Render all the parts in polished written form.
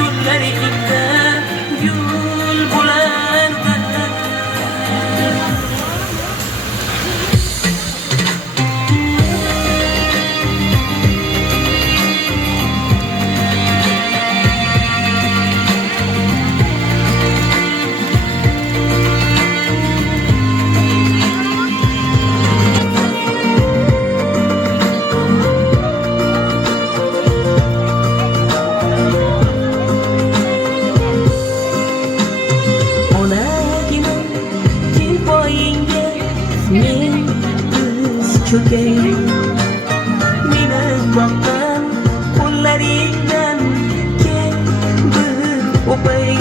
yo'llaringda gul bo'lardi. Men biz cho'kay, meni boqqan qo'llaringdan kel bir o'pay.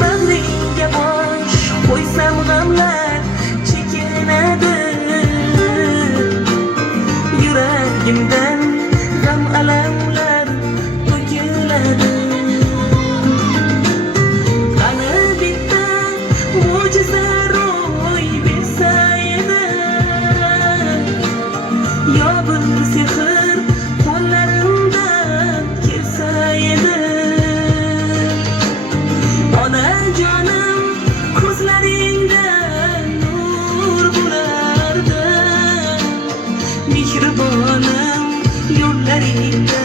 Bag'ringga bosh qo'ysam g'amlar chekinadi, yuragimdan g'am alamlar to'kiladi. Qani bitta mo'jiza yo bir sehr qo'llarimdan kelsa edi. Onajonim ko'zlaringda nur bo'lardi, mehribonim yo'llaringda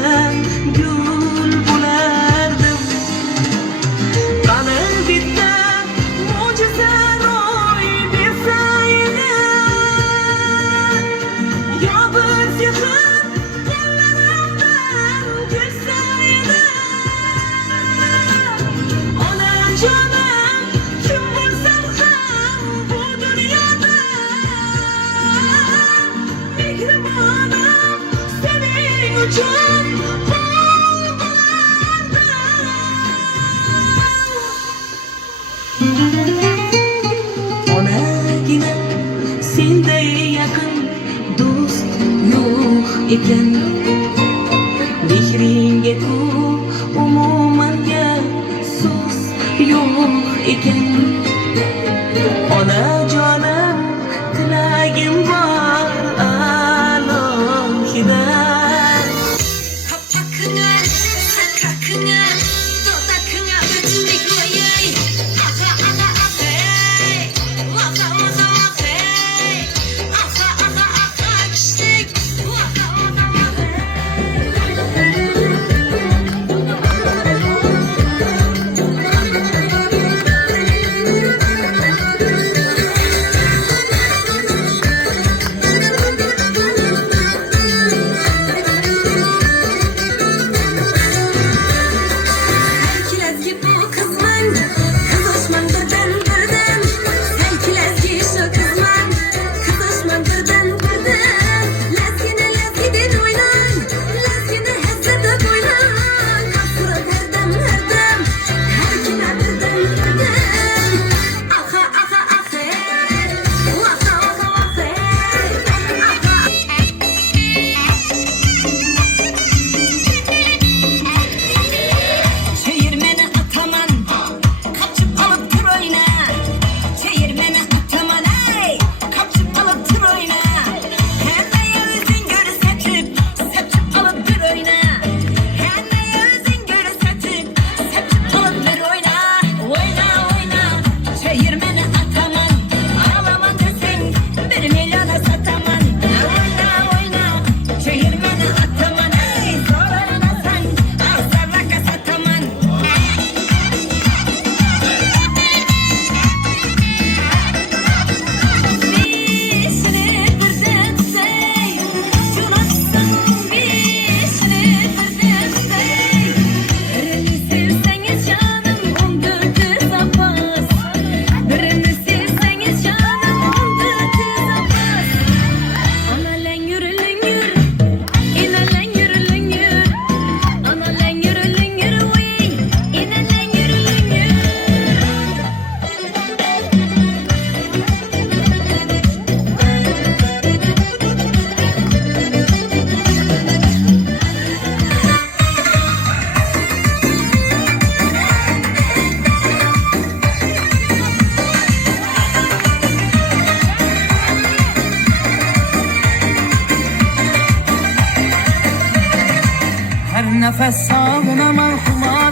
gul bo'lardim. Qani bitta mo'jiza ro'y bersa edi, yo bir sehr qo'llarimdan kelsa edi. Onajonim kim bo'lsam ham bu dunyoda, mehribonim sening uchun bol bo'lardim. Onagina senday yaqin do'st yo'q ekan, mehringga-ku umumanga so'z yo'q ekan. Onajonim tilagim bor alohida. Kapakına, sakakına, dodakına bütünlük koyay. Aha aha aha hey, vaha vaha vaha hey, aha aha aha kişlik, vaha vaha vaha nefes sağına marhuma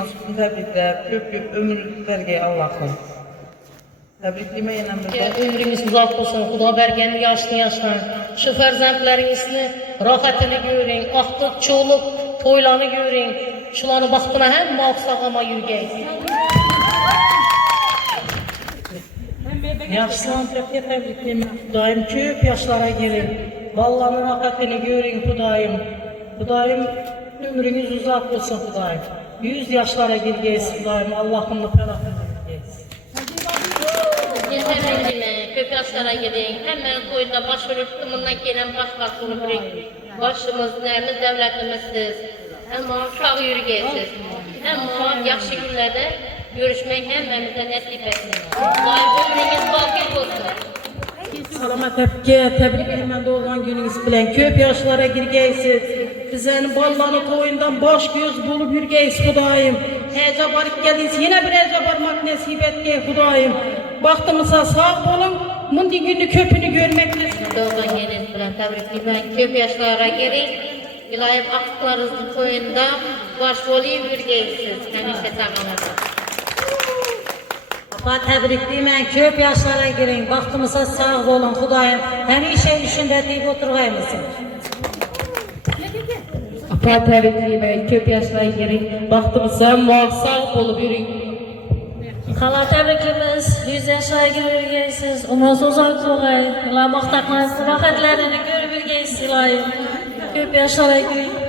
Nasipini tebrikler. Köp ömür vergey Allah'ım. Tebrikleme yenen bir Ömrünüz uzak olsun, Xudo bergen yaşlı yaşlan. Şu farzandlaringizni rohatini görün, aqtıq çoğulup toylarını görün. Şularni baxtına hem sağlama yürgeysiz. Yaşlan tebrikleme. Xudoyim köp yaşlara gelin. Ballarni rohatini görün Xudoyim. Xudoyim ömrünüz uzak olsun Xudoyim. 100 yaşlara girgeysiz Xudoyim. Allah'ımla ferahını yürgeysiz. Yeterli köp yaşlara gidin. Hemen koyunda başvurup tımından gelen başbakan olup başımız, neyimiz, devletimizsiz. Ama sağ yürüyeceğiz. Ama yaxşı günlerde görüşmek hemmemize nasip etsin. Daim ömrünüz baki olsun. Salamat tepki, tebriklemen doğan gününüz bilen köp yaşlara girgeysiz. Bizden ballanı toyundan baş göz bulup yürgeysiz Xudoyim. Hece barıp geldiniz, yine bir hece barmak nasip etgey Xudoyim. Baktımıza sağ olun, mundi günü köpünü görmekteyiz. Doğan geliniz bilen tebriklemen köp yaşlara gelin. İlayim aktıklarınızın toyunda baş olayım yürüyeceğiz. Hemşe sağlanırız. Apa tebrikleymen köp yaşlara girin. Baktımıza sağ olun Xudoyim. Hemişe işinde deyip oturgaymışsın. Apa tebrikleymen köp yaşlara girin. Baktımıza sağ olup yürüyün. Hala tebrikimiz, 100 yaşa girgeysiz, umuz uzak olay, ila maqtaqlarınızın rahatlarını görüp girgeysiz ilayim. Köp yaşlara girin.